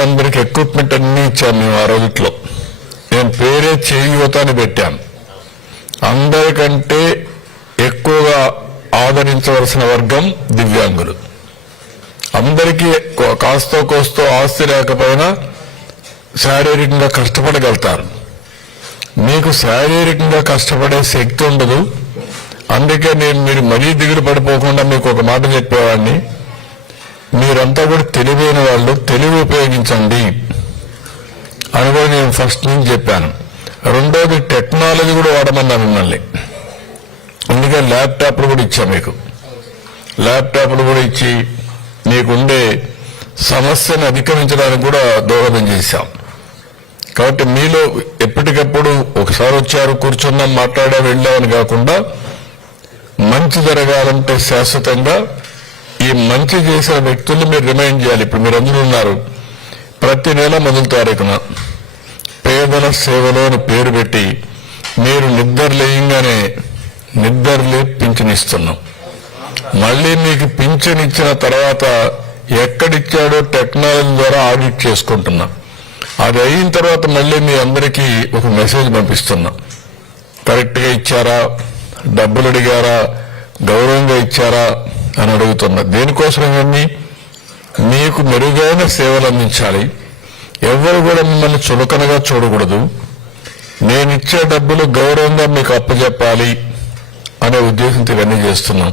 దివ్యాంగులందరికీ equipment అన్ని ఇచ్చాం మేము ఆ రోజుట్లో. నేను పేరే చేయూత అని పెట్టాను. అందరికంటే ఎక్కువగా ఆదరించవలసిన వర్గం దివ్యాంగులు. అందరికీ కాస్తో కోస్తో ఆస్తి లేకపోయినా శారీరకంగా కష్టపడగలుగుతారు. మీకు శారీరకంగా కష్టపడే శక్తి ఉండదు. అందుకే మీరు మరీ దిగులు పడిపోకుండా మీకు ఒక మాట చెప్పేవాడిని, మీరంతా కూడా తెలివైన వాళ్ళు, తెలివి ఉపయోగించండి అని కూడా నేను ఫస్ట్ నుంచి చెప్పాను. రెండోది టెక్నాలజీ కూడా వాడమన్నా మిమ్మల్ని. అందుకే ల్యాప్టాప్లు కూడా ఇచ్చా మీకు. ల్యాప్టాప్లు కూడా ఇచ్చి మీకుండే సమస్యను అధిగమించడానికి కూడా దోహదం చేశాం. కాబట్టి మీలో ఎప్పటికప్పుడు ఒకసారి వచ్చారు, కూర్చున్నాం, మాట్లాడా, వెళ్ళామని కాకుండా మంచి జరగాలంటే శాశ్వతంగా ఈ మంచి చేసిన వ్యక్తుల్ని మీరు రిమైండ్ చేయాలి. ఇప్పుడు మీరు అందరూ ఉన్నారు. ప్రతి నెల మొదటి తారీఖున పేదల సేవలో అని పేరు పెట్టి మీరు నిద్రలేయంగానే నిద్రలే పింఛన్ ఇస్తున్నాం. మళ్ళీ మీకు పింఛన్ ఇచ్చిన తర్వాత ఎక్కడిచ్చాడో టెక్నాలజీ ద్వారా ఆడిట్ చేసుకుంటున్నాం. అది అయిన తర్వాత మళ్ళీ మీ అందరికీ ఒక మెసేజ్ పంపిస్తున్నాం. కరెక్ట్గా ఇచ్చారా, డబ్బులు అడిగారా, గౌరవంగా ఇచ్చారా అని అడుగుతున్నా. దేనికోసం ఇవన్నీ? మీకు మెరుగైన సేవలు అందించాలి. ఎవరు కూడా మిమ్మల్ని చులకనగా చూడకూడదు. నేను ఇచ్చే డబ్బులు గౌరవంగా మీకు అప్పచెప్పాలి అనే ఉద్దేశంతో ఇవన్నీ చేస్తున్నాం.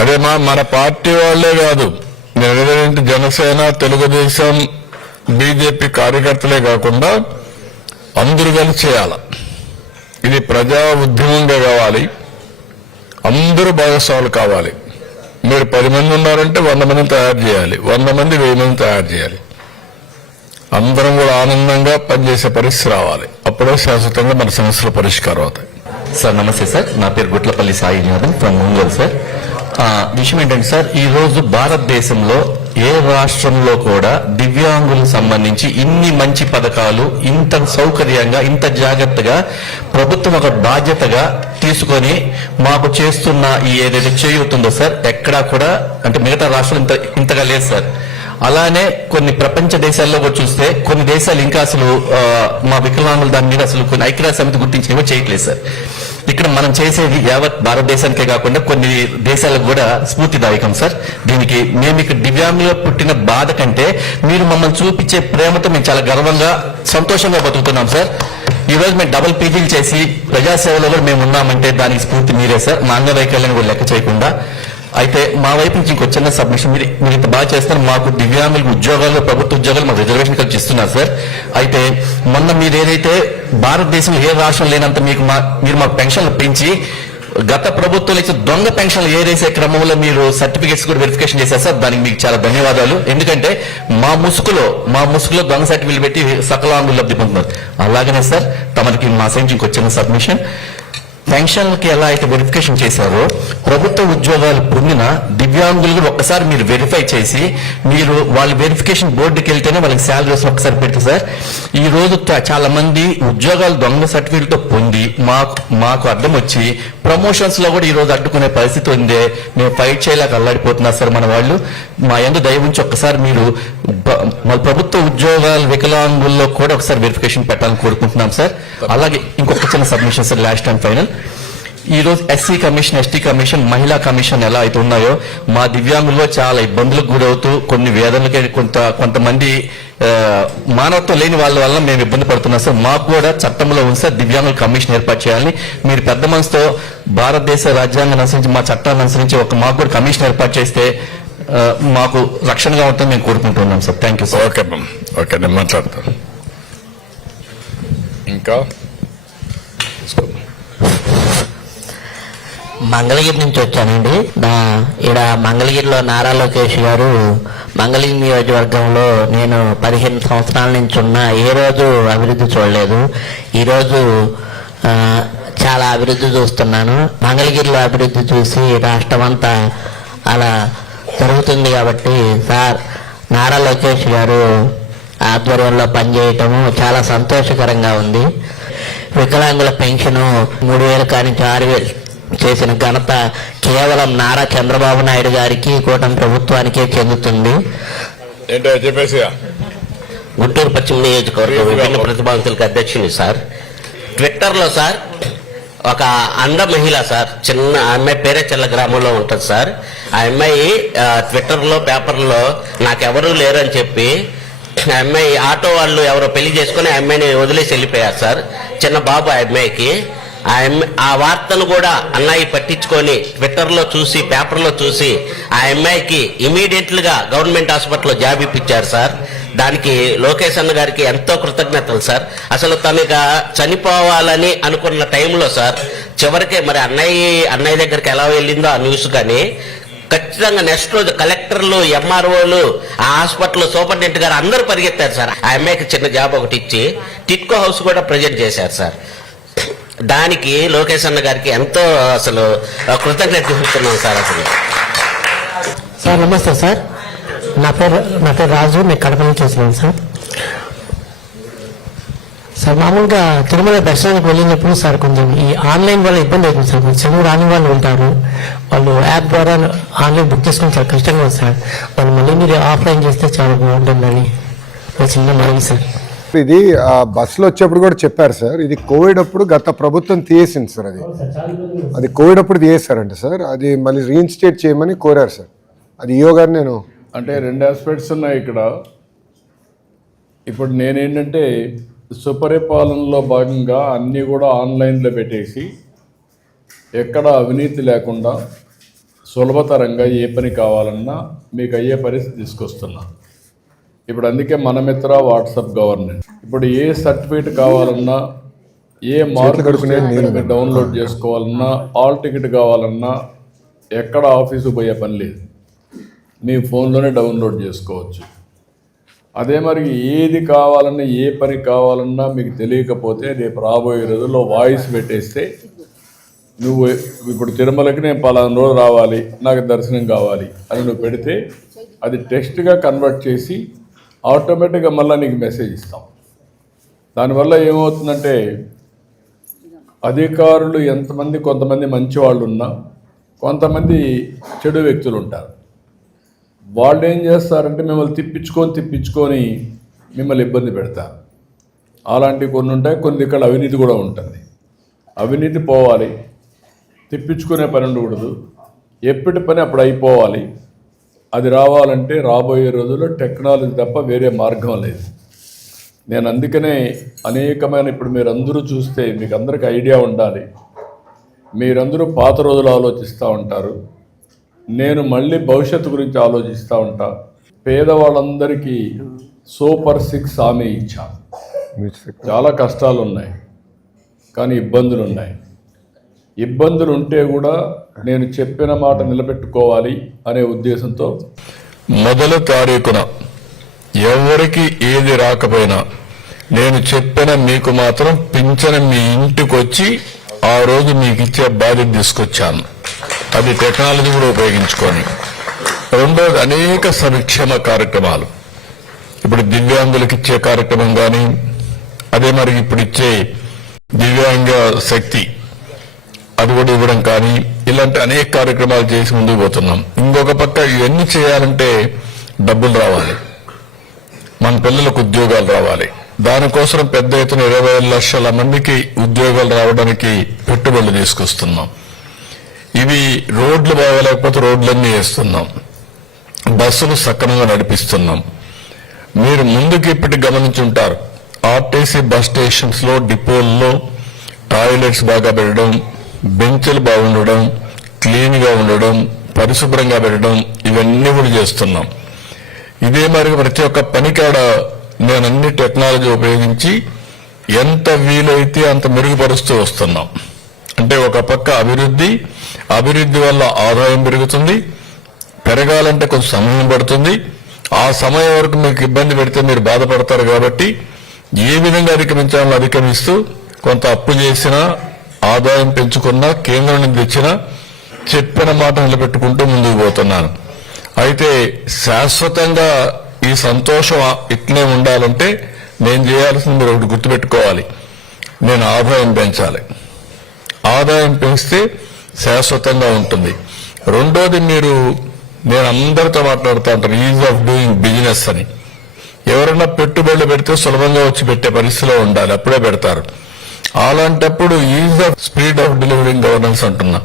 అదే మన పార్టీ వాళ్లే కాదు, నేను జనసేన, తెలుగుదేశం, బీజేపీ కార్యకర్తలే కాకుండా అందరూ కలిసి చేయాలి. ఇది ప్రజా ఉద్యమంగా కావాలి. అందరూ భాగస్వాములు కావాలి. మీరు 10 మంది ఉన్నారంటే 100 మందిని తయారు చేయాలి, 100 మంది 1000 మంది తయారు చేయాలి. అందరం కూడా ఆనందంగా పనిచేసే పరిస్థితి రావాలి. అప్పుడే శాశ్వతంగా మన సమస్యల పరిష్కారం అవుతాయి. సార్ నమస్తే సార్, నా పేరు గుట్లపల్లి సాయినాథన్ ఫ్రమ్ ఒంగోలు సార్. విషయం ఏంటంటే సార్, ఈ రోజు భారతదేశంలో ఏ రాష్ట్రంలో కూడా దివ్యాంగులకు సంబంధించి ఇన్ని మంచి పథకాలు ఇంత సౌకర్యంగా ఇంత జాగ్రత్తగా ప్రభుత్వం ఒక బాధ్యతగా తీసుకొని మాకు చేస్తున్న ఈ ఏదైతే చేయుతుందో సార్, ఎక్కడా కూడా అంటే మిగతా రాష్ట్రాలు ఇంతగా లేదు సార్. అలానే కొన్ని ప్రపంచ దేశాల్లో కూడా చూస్తే కొన్ని దేశాలు ఇంకా అసలు మా వికలాంగులు దాని మీద అసలు కొన్ని ఐక్యరాజ్య సమితి గుర్తించేవో చేయట్లేదు సార్. ఇక్కడ మనం చేసేది యావత్ భారతదేశానికే కాకుండా కొన్ని దేశాలకు కూడా స్ఫూర్తిదాయకం సార్. దీనికి మేము ఇక్కడ దివ్యాంగులో పుట్టిన బాధ కంటే మీరు మమ్మల్ని చూపించే ప్రేమతో మేము చాలా గర్వంగా సంతోషంగా బతుకుతున్నాం సార్. ఈ రోజు మేము డబుల్ పీజీలు చేసి ప్రజాసేవలో కూడా మేము ఉన్నామంటే దానికి స్ఫూర్తి మీరే సార్, మా అంగవైకల్యాన్ని కూడా లెక్క చేయకుండా. అయితే మా వైపు నుంచి ఇంకో చిన్న సబ్మిషన్, మీరు ఇంత బాగా చేస్తారు, మాకు దివ్యాంగులకు ఉద్యోగాలు, ప్రభుత్వ ఉద్యోగాలు మాకు రిజర్వేషన్ కలిసి ఇస్తున్నారు సార్. అయితే మొన్న మీరు ఏదైతే భారతదేశంలో ఏ రాష్ట్రం లేనంత మీరు మాకు పెన్షన్లు పెంచి గత ప్రభుత్వంలో ఇచ్చిన దొంగ పెన్షన్లు ఏరేసే క్రమంలో మీరు సర్టిఫికేట్స్ కూడా వెరిఫికేషన్ చేశారు సార్. దానికి మీకు చాలా ధన్యవాదాలు. ఎందుకంటే మా ముసుగులో దొంగ సర్టిఫికేట్ పెట్టి సకలాంగులు లబ్ధి పొందుతున్నారు. అలాగనే సార్ తమకి మా సైన్స్ ఇంకో చిన్న సబ్మిషన్, పెన్షన్లకి ఎలా అయితే వెరిఫికేషన్ చేశారో ప్రభుత్వ ఉద్యోగాలు పొందిన దివ్యాంగులు కూడా ఒక్కసారి మీరు వెరిఫై చేసి మీరు వాళ్ళ వెరిఫికేషన్ బోర్డుకి వెళ్తేనే వాళ్ళకి శాలరీస్ ఒక్కసారి పెట్టి సార్. ఈ రోజు చాలా మంది ఉద్యోగాలు దొంగ సర్టిఫికేట్తో పొంది మాకు అర్థం వచ్చి ప్రమోషన్స్ లో కూడా ఈ రోజు అడ్డుకునే పరిస్థితి ఉందే. మేము ఫైట్ చేయలేక అల్లాడిపోతున్నారు సార్ మన వాళ్ళు. మా యందు దయ ఉంచి ఒక్కసారి మీరు ప్రభుత్వ ఉద్యోగాలు వికలాంగుల్లో కూడా ఒకసారి వెరిఫికేషన్ పెట్టాలని కోరుకుంటున్నాం సార్. అలాగే ఇంకొక చిన్న submission sir, last and final. ఈ రోజు ఎస్సీ కమిషన్, ఎస్టీ కమిషన్, మహిళా కమిషన్ ఎలా అయితే ఉన్నాయో మా దివ్యాంగుల్లో చాలా ఇబ్బందులకు గురవుతూ కొన్ని వేదనలకి కొంతమంది మానవత్వం లేని వాళ్ళ వల్ల మేము ఇబ్బంది పడుతున్నాం సార్. మాకు కూడా చట్టంలో ఉంది సార్ దివ్యాంగుల కమిషన్ ఏర్పాటు చేయాలని. మీరు పెద్ద మనసుతో భారతదేశ రాజ్యాంగాన్ని అనుసరించి మా చట్టాన్ని అనుసరించి మాకు కూడా కమిషన్ ఏర్పాటు చేస్తే మాకు రక్షణగా ఉంటుందని మేము కోరుకుంటున్నాం sir. Thank you sir. Okay నేను మాట్లాడతాను. ఇంకా మంగళగిరి నుంచి వచ్చానండి. ఇక్కడ మంగళగిరిలో నారా లోకేష్ గారు మంగళగిరి నియోజకవర్గంలో నేను 15 సంవత్సరాల నుంచి ఉన్నా ఏ రోజు అభివృద్ధి చూడలేదు. ఈరోజు చాలా అభివృద్ధి చూస్తున్నాను. మంగళగిరిలో అభివృద్ధి చూసి రాష్ట్రం అంతా అలా జరుగుతుంది. కాబట్టి సార్ నారా లోకేష్ గారు ఆధ్వర్యంలో పనిచేయటము చాలా సంతోషకరంగా ఉంది. వికలాంగుల పెన్షను 3000 కానించి చేసిన ఘనత కేవలం నారా చంద్రబాబు నాయుడు గారికి కూటమి ప్రభుత్వానికే చెందుతుంది. ఏంటో చెప్పేసి గుంటూరు పశ్చిమ నియోజకవర్గం విభిన్న ప్రతిభావంతులకు అధ్యక్షుని సార్. ట్విట్టర్లో సార్ ఒక అంధ మహిళ సార్, చిన్న అమ్మాయి పేరేచెల్ల గ్రామంలో ఉంటుంది సార్. ఆ అమ్మాయి ట్విట్టర్లో పేపర్లో నాకెవరూ లేరని చెప్పి ఆ అమ్మాయి ఆటో వాళ్ళు ఎవరో పెళ్లి చేసుకుని ఆ అమ్మాయిని వదిలేసి వెళ్ళిపోయారు సార్. చిన్న బాబు ఆ అమ్మాయికి. ఆ వార్తను కూడా అన్నయ్య పట్టించుకొని ట్విట్టర్లో చూసి పేపర్లో చూసి ఆ అమ్మాయికి ఇమీడియట్లుగా గవర్నమెంట్ హాస్పిటల్లో జాబ్ ఇప్పించారు సార్. దానికి లోకేష్ అన్న గారికి ఎంతో కృతజ్ఞతలు సార్. అసలు తనగా చనిపోవాలని అనుకున్న టైంలో సార్ చివరికి మరి అన్నయ్య దగ్గరికి ఎలా వెళ్ళిందో ఆ న్యూస్ కానీ ఖచ్చితంగా నెక్స్ట్ రోజు కలెక్టర్లు, ఎంఆర్ఓలు, ఆ హాస్పిటల్ సూపరింటెండెంట్ గారు అందరూ పరిగెత్తారు సార్. ఆ అమ్మాయికి చిన్న జాబ్ ఒకటి ఇచ్చి టిట్కో హౌస్ కూడా ప్రజెంట్ చేశారు సార్. దానికి లోకేష్ అన్న గారికి ఎంతో అసలు కృతజ్ఞత చూపుతున్నాం సార్. అసలు సార్ నమస్తే సార్. నా పేరు రాజు. నేను కడప నుంచి వచ్చినాను సార్. సార్ మామూలుగా తిరుమల దర్శనానికి వెళ్ళినప్పుడు సార్ కొంచెం ఈ ఆన్లైన్ వల్ల ఇబ్బంది అవుతుంది సార్. చదువు రాని వాళ్ళు ఉంటారు, వాళ్ళు యాప్ ద్వారా ఆన్లైన్ బుక్ చేసుకుని చాలా కష్టంగా ఉంది సార్. వాళ్ళు మళ్ళీ మీరు ఆఫ్లైన్ చేస్తే చాలా బాగుంటుందని ఒక చిన్న మనవి సార్. ఇది బస్సులో వచ్చేప్పుడు కూడా చెప్పారు సార్. ఇది కోవిడ్ అప్పుడు గత ప్రభుత్వం తీసేసింది సార్. అది కోవిడ్ అప్పుడు తీసేశారంట సార్. అది మళ్ళీ రీఇన్స్టేట్ చేయమని కోరారు సార్. అది ఈఓ గారు నేను అంటే 2 ఆస్పెక్ట్స్ ఉన్నాయి ఇక్కడ. ఇప్పుడు నేనేంటంటే సుపరిపాలనలో భాగంగా అన్నీ కూడా ఆన్లైన్లో పెట్టేసి ఎక్కడ అవినీతి లేకుండా సులభతరంగా ఏ పని కావాలన్నా మీకు అయ్యే పరిస్థితి తీసుకొస్తున్నా. ఇప్పుడు అందుకే మన మిత్ర వాట్సాప్ గవర్నెన్స్. ఇప్పుడు ఏ సర్టిఫికేట్ కావాలన్నా, ఏ మార్క్ డౌన్లోడ్ చేసుకోవాలన్నా, ఆల్ టికెట్ కావాలన్నా ఎక్కడ ఆఫీసు పోయే పని లేదు, మీ ఫోన్లోనే డౌన్లోడ్ చేసుకోవచ్చు. అదే మరి ఏది కావాలన్నా, ఏ పని కావాలన్నా మీకు తెలియకపోతే రేపు రాబోయే రోజుల్లో వాయిస్ పెట్టేస్తే నువ్వు ఇప్పుడు తిరుమలకి నేను పలానా రోజు రావాలి, నాకు దర్శనం కావాలి అని నువ్వు పెడితే అది టెక్స్ట్గా కన్వర్ట్ చేసి ఆటోమేటిక్గా మళ్ళీ నీకు మెసేజ్ ఇస్తాం. దానివల్ల ఏమవుతుందంటే అధికారులు కొంతమంది మంచి వాళ్ళు ఉన్నా కొంతమంది చెడు వ్యక్తులు ఉంటారు. వాళ్ళు ఏం చేస్తారంటే మిమ్మల్ని తిప్పించుకొని మిమ్మల్ని ఇబ్బంది పెడతారు. అలాంటివి కొన్ని ఉంటాయి. కొన్ని ఇక్కడ అవినీతి కూడా ఉంటుంది. అవినీతి పోవాలి, తిప్పించుకునే పని ఉండకూడదు. ఎప్పటి పని అప్పుడు అయిపోవాలి. అది రావాలంటే రాబోయే రోజుల్లో టెక్నాలజీ తప్ప వేరే మార్గం లేదు. నేను అందుకనే అనేకమైన ఇప్పుడు మీరందరూ చూస్తే మీకు అందరికీ ఐడియా ఉండాలి. మీరందరూ పాత రోజులు ఆలోచిస్తూ ఉంటారు, నేను మళ్ళీ భవిష్యత్తు గురించి ఆలోచిస్తూ ఉంటా. పేదవాళ్ళందరికీ సూపర్ 6 హామీ ఇచ్చాం. చాలా కష్టాలు ఉన్నాయి, కానీ ఇబ్బందులు ఉన్నాయి. ఇబ్బందులు ఉంటే కూడా నేను చెప్పిన మాట నిలబెట్టుకోవాలి అనే ఉద్దేశంతో మొదటి తారీఖున ఎవరికి ఏది రాకపోయినా నేను చెప్పిన మీకు మాత్రం పింఛను మీ ఇంటికి వచ్చి ఆ రోజు మీకు ఇచ్చే బాధ్యత తీసుకొచ్చాను. అది టెక్నాలజీ కూడా ఉపయోగించుకొని. రెండోది అనేక సంక్షేమ కార్యక్రమాలు. ఇప్పుడు దివ్యాంగులకు ఇచ్చే కార్యక్రమం కానీ, అదే మరి ఇప్పుడు ఇచ్చే దివ్యాంగ శక్తి అది కూడా ఇవ్వడం కానీ, ఇలాంటి అనేక కార్యక్రమాలు చేసి ముందుకు పోతున్నాం. ఇంకొక పక్క ఇవన్నీ చేయాలంటే డబ్బులు రావాలి, మన పిల్లలకు ఉద్యోగాలు రావాలి. దానికోసం పెద్ద ఎత్తున 20 లక్షల మందికి ఉద్యోగాలు రావడానికి పెట్టుబడులు తీసుకొస్తున్నాం. ఇవి రోడ్లు బాగలేకపోతే రోడ్లన్నీ వేస్తున్నాం, బస్సులు సక్రమంగా నడిపిస్తున్నాం. మీరు ముందుకు ఇప్పటికి గమనించుంటారు, ఆర్టీసీ బస్ స్టేషన్స్ లో, డిపోల్లో టాయిలెట్స్ బాగా పెట్టడం, బెంచ్లు బాగుండడం, క్లీన్ గా ఉండడం, పరిశుభ్రంగా పెట్టడం, ఇవన్నీ కూడా చేస్తున్నాం. ఇదే మరి ప్రతి ఒక్క పనికాడ నేను అన్ని టెక్నాలజీ ఉపయోగించి ఎంత వీలైతే అంత మెరుగుపరుస్తూ వస్తున్నాం. అంటే ఒక పక్క అభివృద్ధి వల్ల ఆదాయం పెరుగుతుంది. పెరగాలంటే కొంచెం సమయం పడుతుంది. ఆ సమయం వరకు మీకు ఇబ్బంది పెడితే మీరు బాధపడతారు. కాబట్టి ఏ విధంగా అధిగమించాలో అధిగమిస్తూ కొంత అప్పు చేసినా, ఆదాయం పెంచుకున్నా, కేంద్రం నుంచి తెచ్చినా చెప్పిన మాట నిలబెట్టుకుంటూ ముందుకు పోతున్నాను. అయితే శాశ్వతంగా ఈ సంతోషం ఇట్లనే ఉండాలంటే నేను చేయాల్సింది మీరు ఒకటి గుర్తుపెట్టుకోవాలి, నేను ఆదాయం పెంచాలి. ఆదాయం పెంచితే శాశ్వతంగా ఉంటుంది. రెండోది నేను అందరితో మాట్లాడుతూ ఉంటాను ఈజ్ ఆఫ్ డూయింగ్ బిజినెస్ అని. ఎవరైనా పెట్టుబడులు పెడితే సులభంగా వచ్చి పెట్టే పరిస్థితిలో ఉండాలి, అప్పుడే పెడతారు. అలాంటప్పుడు is of speed of delivering governance అంటున్నా.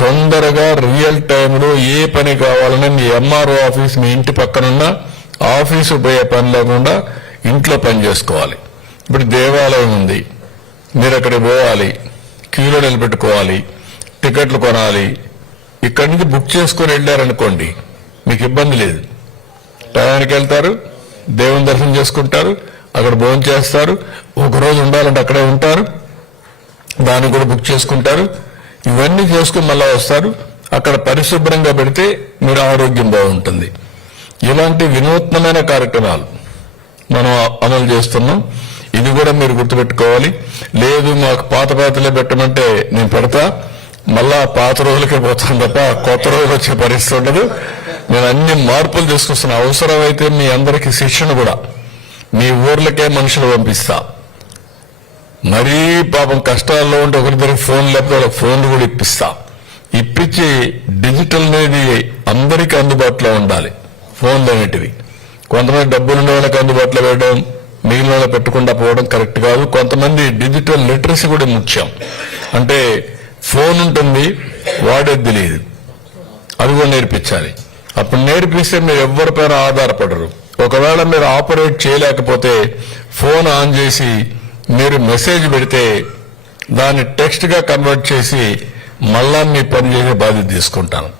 తొందరగా రియల్ టైంలో ఏ పని కావాలన్నా మీ ఎంఆర్ఓ ఆఫీస్ మీ ఇంటి పక్కనున్న ఆఫీసు పోయే పని లేకుండా ఇంట్లో పని చేసుకోవాలి. ఇప్పుడు దేవాలయం ఉంది, మీరు అక్కడికి పోవాలి, క్యూలో నిలబెట్టుకోవాలి, టికెట్లు కొనాలి. ఇక్కడి నుంచి బుక్ చేసుకుని వెళ్ళారనుకోండి మీకు ఇబ్బంది లేదు. టయానికి వెళ్తారు, దేవుని దర్శనం చేసుకుంటారు, అక్కడ భోజనం చేస్తారు, ఒకరోజు ఉండాలంటే అక్కడే ఉంటారు, దాన్ని కూడా బుక్ చేసుకుంటారు. ఇవన్నీ చేసుకుని మళ్ళా వస్తారు. అక్కడ పరిశుభ్రంగా పెడితే మీరు ఆరోగ్యం బాగుంటుంది. ఇలాంటి వినూత్నమైన కార్యక్రమాలు మనం అమలు చేస్తున్నాం. ఇది కూడా మీరు గుర్తుపెట్టుకోవాలి. లేదు మాకు పాతలే పెట్టమంటే నేను పెడతా, మళ్ళా పాత రోజులకే పోతాను తప్ప కొత్త రోజులు వచ్చే పరిస్థితి ఉండదు. నేను అన్ని మార్పులు తీసుకొస్తున్నా. అవసరమైతే మీ అందరికీ శిక్షణ కూడా మీ ఊర్లకే మనుషులు పంపిస్తా. మరీ పాపం కష్టాల్లో ఉంటే ఒకరిద్దరికి ఫోన్ లేకపోతే వాళ్ళకి ఫోన్లు కూడా ఇప్పించి డిజిటల్ అనేది అందరికీ అందుబాటులో ఉండాలి. ఫోన్లు అనేటివి కొంతమంది డబ్బులు ఉండే వాళ్ళకి అందుబాటులో పెట్టడం, మిగిలిన వాళ్ళకి పెట్టకుండా పోవడం కరెక్ట్ కాదు. కొంతమంది డిజిటల్ లిటరసీ కూడా ముఖ్యం. అంటే ఫోన్ ఉంటుంది, వాడేది తెలియదు, అది కూడా నేర్పించాలి. అప్పుడు నేర్పిస్తే మీరు ఎవరిపైన ఆధారపడరు. ఒకవేళ మీరు ఆపరేట్ చేయలేకపోతే ఫోన్ ఆన్ చేసి మీరు మెసేజ్ పెడితే దాన్ని టెక్స్ట్ గా కన్వర్ట్ చేసి మళ్ళా మీ పని చేసే బాధ్యత తీసుకుంటాను.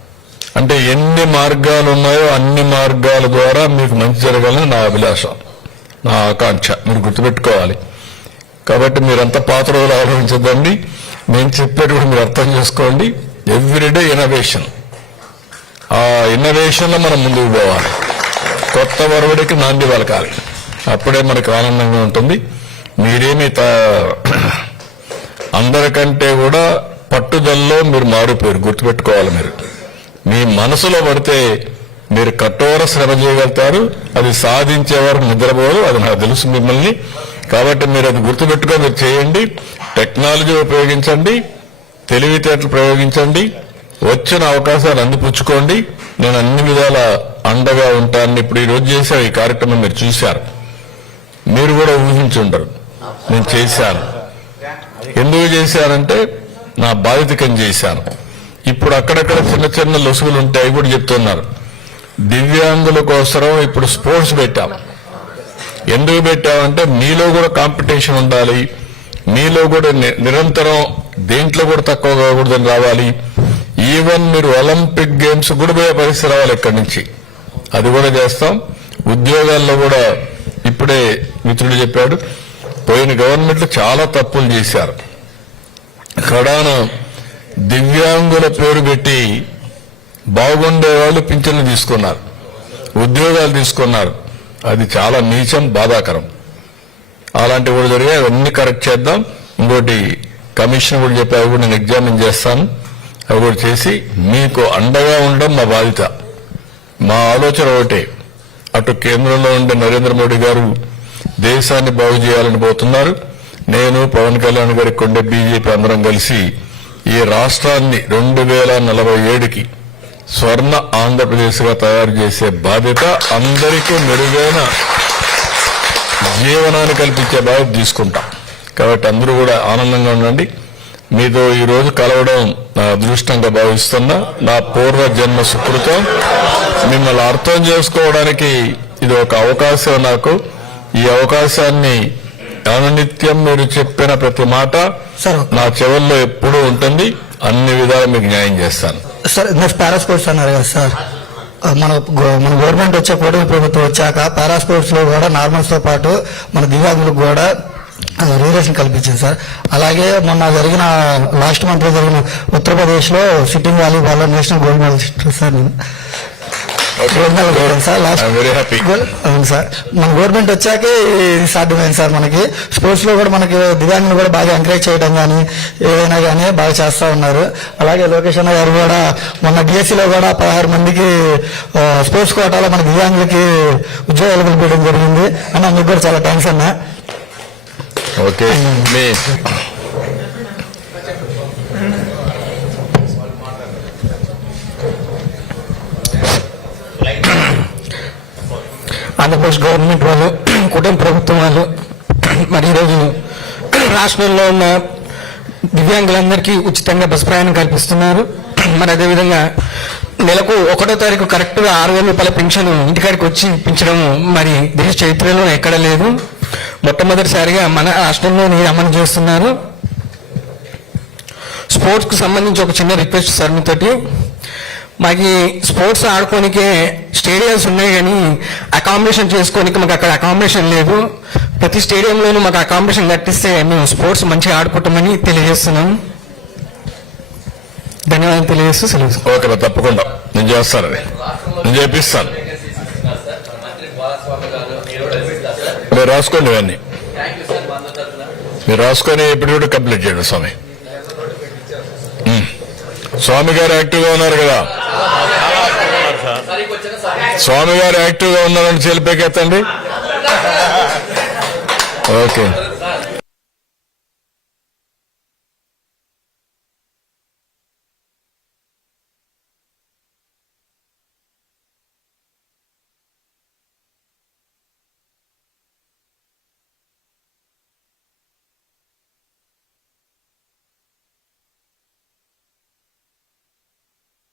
అంటే ఎన్ని మార్గాలు ఉన్నాయో అన్ని మార్గాల ద్వారా మీకు మంచి జరగాలని నా అభిలాష, నా ఆకాంక్ష. మీరు గుర్తుపెట్టుకోవాలి. కాబట్టి మీరంతా పాత రోజులు ఆలోచించదండి. నేను చెప్పేది కూడా మీరు అర్థం చేసుకోండి. Everyday innovation. ఆ ఇన్నోవేషన్ లో మనం ముందుకు పోవాలి. కొత్త వరవడికి నాంది పలకాలి. అప్పుడే మనకు ఆనందంగా ఉంటుంది. మీరేమి అందరికంటే కూడా పట్టుదలలో మీరు మారిపోయారు. గుర్తుపెట్టుకోవాలి. మీరు మీ మనసులో పడితే మీరు కఠోర శ్రమ చేయగలుగుతారు. అది సాధించేవారు నిద్రపోరు. అది నాకు తెలుసు మిమ్మల్ని. కాబట్టి మీరు అది గుర్తుపెట్టుకొని మీరు చేయండి. టెక్నాలజీ ఉపయోగించండి, తెలివితేటలు ప్రయోగించండి, వచ్చిన అవకాశాలు అందిపుచ్చుకోండి. నేను అన్ని విధాల అండగా ఉంటాను. ఇప్పుడు ఈ రోజు చేసే ఈ కార్యక్రమం మీరు చూశారు, మీరు కూడా ఊహించుండరు. నేను చేశాను. ఎందుకు చేశానంటే నా బాధ్యతకని చేశాను. ఇప్పుడు అక్కడక్కడ చిన్న చిన్న లొసుగులు ఉంటాయి కూడా చెప్తున్నారు. దివ్యాంగుల కోసం ఇప్పుడు స్పోర్ట్స్ పెట్టాం. ఎందుకు పెట్టామంటే మీలో కూడా కాంపిటీషన్ ఉండాలి, మీలో కూడా నిరంతరం దేంట్లో కూడా తక్కువ కాకూడదని రావాలి. ఈవెన్ మీరు ఒలింపిక్ గేమ్స్ కూడా పోయే పరిస్థితి రావాలి ఇక్కడి నుంచి. అది కూడా చేస్తాం. ఉద్యోగాల్లో కూడా ఇప్పుడే మిత్రుడు చెప్పాడు, పోయిన గవర్నమెంట్లు చాలా తప్పులు చేశారు. కడాన దివ్యాంగుల పేరు పెట్టి బాగుండే వాళ్ళు పింఛన్లు తీసుకున్నారు, ఉద్యోగాలు తీసుకున్నారు. అది చాలా నీచం, బాధాకరం. అలాంటివి కూడా జరిగాయి. అవన్నీ కరెక్ట్ చేద్దాం. ఇంకోటి కమిషన్ కూడా చెప్పి అవి కూడా నేను ఎగ్జామిన్ చేస్తాను. అవి కూడా చేసి మీకు అండగా ఉండడం మా బాధ్యత. మా ఆలోచన ఒకటే, అటు కేంద్రంలో ఉండే నరేంద్ర మోడీ గారు దేశాన్ని బాగు చేయాలని పోతున్నారు. నేను పవన్ కళ్యాణ్ గారికి ఉండే బీజేపీ అందరం కలిసి ఈ రాష్ట్రాన్ని 2047కి స్వర్ణ ఆంధ్రప్రదేశ్ గా తయారు చేసే బాధ్యత, అందరికీ మెరుగైన జీవనాన్ని కల్పించే బాధ్యత తీసుకుంటాం. కాబట్టి అందరూ కూడా ఆనందంగా ఉండండి. మీతో ఈ రోజు కలవడం నా అదృష్టంగా భావిస్తున్నా. నా పూర్వ జన్మ సుకృతం. మిమ్మల్ని అర్థం చేసుకోవడానికి ఇది ఒక అవకాశం నాకు. ఈ అవకాశాన్ని అనునిత్యం మీరు చెప్పిన ప్రతి మాట నా చెవుల్లో ఎప్పుడూ ఉంటుంది. అన్ని విధాలు మీకు న్యాయం చేస్తాను. సార్ నెక్స్ట్ పారాస్పోర్ట్స్ అన్నారు కదా సార్, మన గవర్నమెంట్ వచ్చే కూటమి ప్రభుత్వం వచ్చాక పారాస్పోర్ట్స్ లో కూడా నార్మల్స్ తో పాటు మన దివ్యాంగులకు కూడా రిజర్వేషన్ కల్పించింది సార్. అలాగే మొన్న జరిగిన లాస్ట్ మంత్ లో జరిగిన ఉత్తరప్రదేశ్ లో సిట్టింగ్ వాలీబాల్ లో నేషనల్ గోల్డ్ మెడలిస్ట్ సార్ నేను సార్. లాస్ట్ అవును సార్, మన గవర్నమెంట్ వచ్చాకే ఇది సాధ్యమైంది సార్. మనకి స్పోర్ట్స్ లో కూడా మనకి దివ్యాంగులు కూడా బాగా ఎంకరేజ్ చేయడం కానీ ఏదైనా కానీ బాగా చేస్తా ఉన్నారు. అలాగే లోకేష్ అన్న గారు కూడా మొన్న డిఎస్సీలో కూడా 16 మందికి స్పోర్ట్స్ కోటాలో మన దివ్యాంగులకి ఉద్యోగాలు కల్పించడం జరిగింది అన్న. మీకు కూడా చాలా థ్యాంక్స్ అన్న. ఓకే. ఆంధ్రప్రదేశ్ గవర్నమెంట్ వాళ్ళు కుటుంబ ప్రభుత్వం వాళ్ళు మరి ఈరోజు రాష్ట్రంలో ఉన్న దివ్యాంగులందరికీ ఉచితంగా బస్ ప్రయాణం కల్పిస్తున్నారు. మరి అదేవిధంగా నెలకు 1వ తారీఖు కరెక్ట్గా 6,000 రూపాయల పెన్షన్ ఇంటికాడికి వచ్చి ఇప్పించడం మరి దేశ చరిత్రలో ఎక్కడ లేదు. మొట్టమొదటిసారిగా మన రాష్ట్రంలోని అమలు చేస్తున్నారు. స్పోర్ట్స్కి సంబంధించి ఒక చిన్న రిక్వెస్ట్ సార్ మీతోటి, మాకు స్పోర్ట్స్ ఆడుకోనికే స్టేడియామ్స్ ఉన్నాయి కానీ అకామిడేషన్ చేసుకోనికి మాకు అక్కడ అకామిడేషన్ లేదు. ప్రతి స్టేడియంలోనూ మాకు అకామిడేషన్ కట్టిస్తే మేము స్పోర్ట్స్ మంచిగా ఆడుకుంటామని తెలియజేస్తున్నాం. ధన్యవాదాలు తెలియజేస్తూ సెలవు. ఓకే, తప్పకుండా నేను చేస్తాను, నేను చేపిస్తాను. మీరు రాసుకోండి ఇవన్నీ, మీరు రాసుకొని ఇప్పుడు కంప్లీట్ చేయండి. స్వామి గారు యాక్టివ్గా ఉన్నారు కదా, స్వామి గారు యాక్టివ్గా ఉన్నారని తెలిపేకెత్తండి. ఓకే.